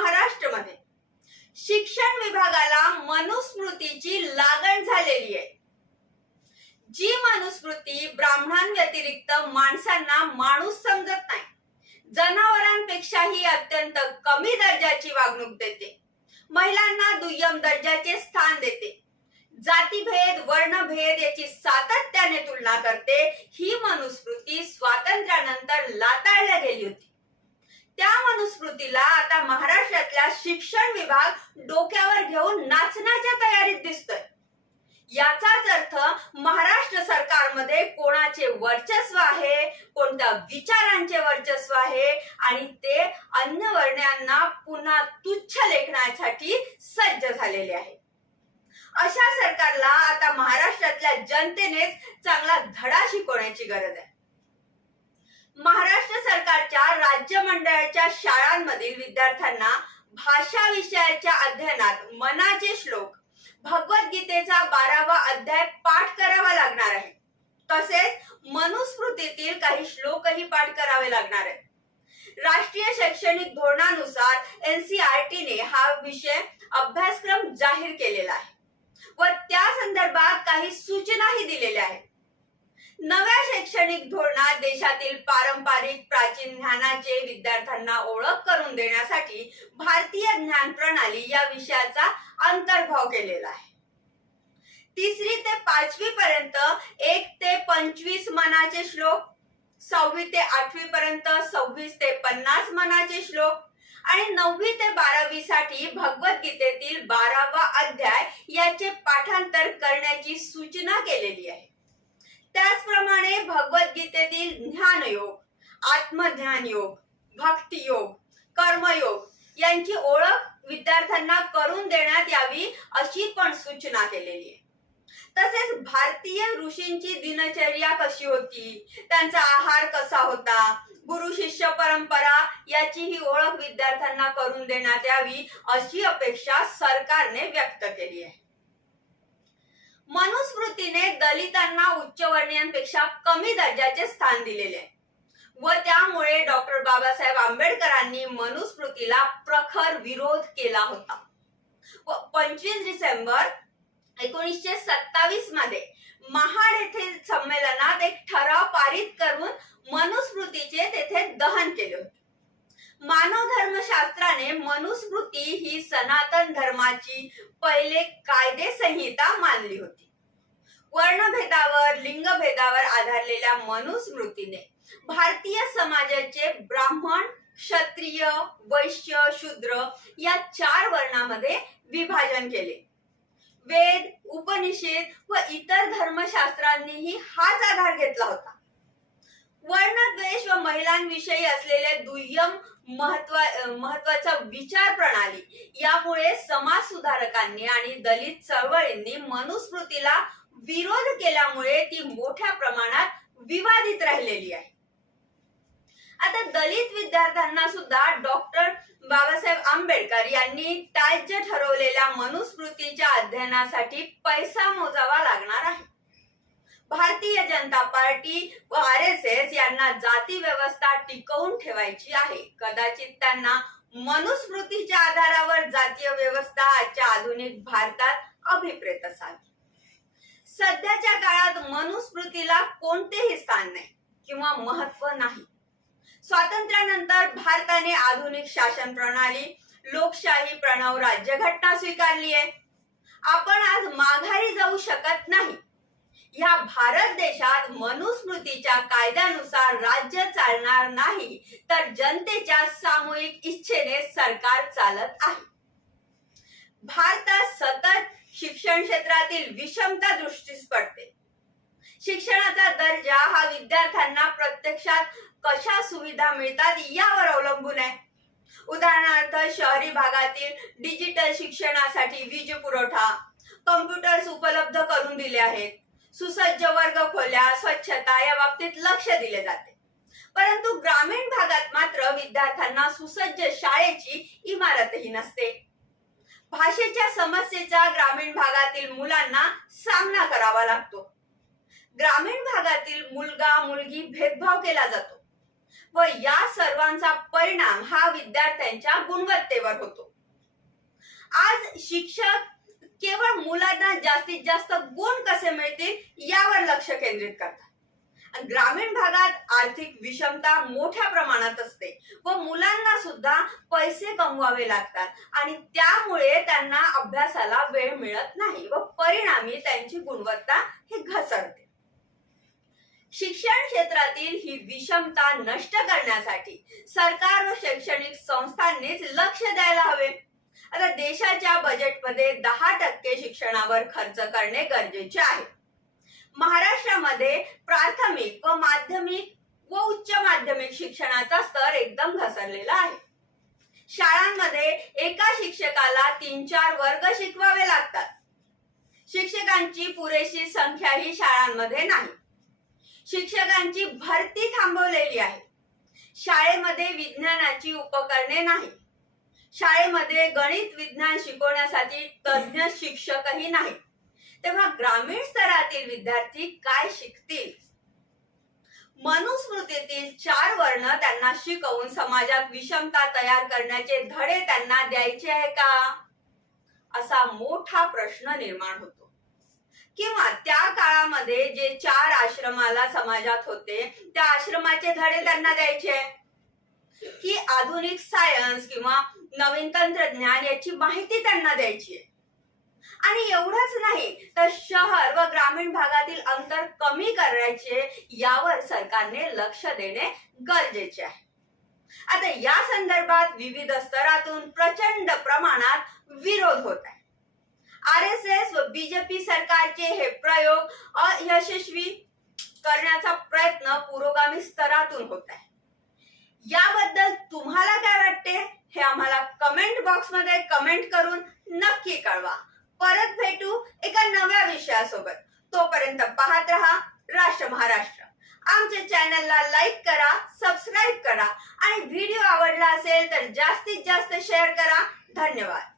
महाराष्ट्रमध्ये. शिक्षण विभागाला मनुस्मृतीची लागण झालेली आहे. जी मनुस्मृती ब्राह्मणांव्यतिरिक्त माणसांना माणूस समजत नाही जनावरांपेक्षाही अत्यंत कमी दर्जाची वागणूक देते. महिलांना दुय्यम दर्जाचे स्थान देते. जातीभेद वर्णभेद याची सातत्याने तुलना करते. ही मनुस्मृती स्वातंत्र्यानंतर लाताळल्या गेली होती. त्या मनुस्मृतीला आता महाराष्ट्रातल्या शिक्षण विभाग डोक्यावर घेऊन नाचण्याच्या तयारीत दिसतोय. याचाच अर्थ महाराष्ट्र सरकारमध्ये कोणाचे वर्चस्व आहे कोणत्या विचारांचे वर्चस्व आहे आणि ते अन्य वर्ण्यांना पुन्हा तुच्छ लेखण्यासाठी सज्ज झालेले आहे. अशा सरकारला आता महाराष्ट्रातल्या जनतेनेच चांगला धडा शिकवण्याची गरज आहे. महाराष्ट्र सरकारच्या राज्य मंडळाच्या शाळांमधील विद्यार्थ्यांना भाषा विषयाच्या अध्ययनात मनाचे श्लोक. भगवद्गीतेचा बारावा अध्याय पाठ करावा लागणार आहे. तसेच मनुस्मृतीतील काही श्लोकही पाठ करावे लागणार आहेत. राष्ट्रीय शैक्षणिक धोरणानुसार एनसीआरटीने हा विषय अभ्यासक्रम जाहीर केलेला आहे. व त्या संदर्भात काही सूचनाही दिलेल्या आहेत. नव्या शैक्षणिक धोरणात देशातील पारंपरिक प्राचीन ज्ञानाचे विद्यार्थ्यांना ओळख करून देण्यासाठी भारतीय ज्ञान प्रणाली या विषयाचा अंतर्भाव केलेला आहे. तिसरी ते पाचवी पर्यंत एक ते पंचवीस मनाचे श्लोक सहावी ते आठवी पर्यंत सव्वीस ते पन्नास मनाचे श्लोक आणि नववी ते बारावी साठी भगवद्गीतेतील बारावा अध्याय याचे पाठांतर करण्याची सूचना केलेली आहे. त्याचप्रमाणे भगवद्गीतेतील ज्ञानयोग आत्मज्ञान योग भक्ती योग कर्मयोग यांची ओळख विद्यार्थ्यांना करून देण्यात यावी अशी पण सूचना केलेली आहे. तसेच भारतीय ऋषींची दिनचर्या कशी होती? त्यांचा आहार कसा होता? गुरु शिष्य परंपरा याचीही ओळख विद्यार्थ्यांना करून देण्यात यावी अशी अपेक्षा सरकारने व्यक्त केली आहे. मनुस्मृतीने दलितांना उच्चवर्णीयांपेक्षा कमी दर्जाचे स्थान दिलेले. आहे व त्यामुळे डॉक्टर बाबासाहेब आंबेडकरांनी मनुस्मृतीला प्रखर विरोध केला होता. व पंचवीस डिसेंबर एकोणीसशे सत्तावीसमध्ये महाड येथे संमेलनात एक ठराव पारित करून मनुस्मृतीचे तेथे दहन केले होते. मानव धर्मशास्त्राने मनुस्मृती ही सनातन धर्माची पहिले कायदे संहिता मानली होती. वर्णभेदावर लिंगभेदावर आधारलेल्या मनुस्मृतीने भारतीय समाजाचे ब्राह्मण क्षत्रिय वैश्य शूद्र या चार वर्णामध्ये विभाजन केले. वेद उपनिषद व इतर धर्मशास्त्रांनीही हाच आधार घेतला होता. वर्णद्वेष व महिलांविषयी असलेले दुय्यम महत्त्व महत्त्वाचा विचार प्रणाली. यामुळे समाज सुधारकांनी आणि दलित चळवळींनी मनुस्मृतीला विरोध केल्यामुळे ती मोठ्या प्रमाणात विवादित राहिलेली आहे. आता दलित विद्यार्थ्यांना सुद्धा डॉक्टर बाबासाहेब आंबेडकर यांनी त्याज्य ठरवलेल्या मनुस्मृतीच्या अध्ययनासाठी पैसा मोजावा लागणार आहे. भारतीय जनता पार्टी व आर एस एस यांना जाती व्यवस्था टिकवून ठेवायची आहे. कदाचित त्यांना मनुस्मृतीच्या आधारावर जातीय व्यवस्था आजच्या आधुनिक भारतात अभिप्रेत असावी. सध्याच्या काळात मनुस्मृतीला कोणतेही स्थान नाही किंवा महत्त्व नाही. स्वातंत्र्यानंतर भारताने आधुनिक शासन प्रणाली लोकशाही प्रणव राज्यघटना स्वीकारली आहे आपण आज माघारी जाऊ शकत नाही. या भारत देशात मनुस्मृतीच्या कायद्यानुसार राज्य चालणार नाही तर जनतेच्या सामूहिक इच्छेने सरकार चालत आहे. भारतात सतत शिक्षण क्षेत्रातील विषमता दृष्टीस पडते. शिक्षणाचा दर्जा हा विद्यार्थ्यांना प्रत्यक्षात कशा सुविधा मिळतात यावर अवलंबून आहे. उदाहरणार्थ शहरी भागातील डिजिटल शिक्षणासाठी वीज पुरवठा कम्प्युटर्स उपलब्ध करून दिले आहेत. सुसज्ज वर्ग खोल्या स्वच्छता या बाबतीत लक्ष दिले जाते. परंतु ग्रामीण भागात मात्र विद्यार्थ्यांना सुसज्ज शाळेची इमारतही नसते. भाषेच्या समस्येचा ग्रामीण भागातील मुलांना सामना करावा लागतो. ग्रामीण भागातील मुलगा मुलगी भेदभाव केला जातो व या सर्वांचा परिणाम हा विद्यार्थ्यांच्या गुणवत्तेवर होतो. आज शिक्षक केवळ मुलांना जास्तीत जास्त गुण कसे मिळतील यावर लक्ष केंद्रित करतात. ग्रामीण भागात आर्थिक विषमता मोठ्या प्रमाणात असते व मुलांना सुद्धा पैसे कमवावे लागतात आणि त्यामुळे त्यांना अभ्यासाला वेळ मिळत नाही व परिणामी त्यांची गुणवत्ता ही घसरते. शिक्षण क्षेत्रातील ही विषमता नष्ट करण्यासाठी सरकार व शैक्षणिक संस्थांनीच लक्ष द्यायला हवे. देशाच्या बजेटमध्ये दहा टक्के शिक्षणावर खर्च करणे गरजेचे आहे. महाराष्ट्रामध्ये प्राथमिक व माध्यमिक व उच्च माध्यमिक शिक्षणाचा स्तर एकदम घसरलेला आहे. शाळांमध्ये एका शिक्षकाला तीन चार वर्ग शिकवावे लागतात. शिक्षकांची पुरेशी संख्या ही शाळांमध्ये नाही. शिक्षकांची भरती थांबवलेली आहे. शाळेमध्ये विज्ञानाची उपकरणे नाही शाळेमध्ये गणित विज्ञान शिकवण्यासाठी तज्ज्ञ शिक्षकही नाही तेव्हा ग्रामीण स्तरातील विद्यार्थी काय शिकतील? मनुस्मृतीतील चार वर्ण त्यांना शिकवून समाजात विषमता तयार करण्याचे धडे त्यांना द्यायचे आहे का? असा मोठा प्रश्न निर्माण होतो. किंवा त्या काळामध्ये जे चार आश्रमाला समाजात होते त्या आश्रमाचे धडे त्यांना द्यायचे. आहे की आधुनिक सायन्स किंवा नवीन तंत्रज्ञान याची माहिती त्यांना द्यायची आहे. आणि एवढंच नाही तर शहर व ग्रामीण भागातील अंतर कमी करायचे यावर सरकारने लक्ष देणे गरजेचे आहे. आता या संदर्भात विविध स्तरातून प्रचंड प्रमाणात विरोध होत आहे. आर एस एस व बीजेपी सरकारचे हे प्रयोग अयशस्वी करण्याचा प्रयत्न पुरोगामी स्तरातून होत आहे. याबद्दल तुम्हाला काय वाटते हे आम्हाला कमेंट बॉक्समध्ये कमेंट करून नक्की कळवा. परत भेटू एका नव्या विषयासोबत. तोपर्यंत पाहत रहा राष्ट्र महाराष्ट्र. आमच्या चॅनलला लाईक करा सबस्क्राईब करा आणि व्हिडिओ आवडला असेल तर जास्तीत जास्त शेअर करा. धन्यवाद.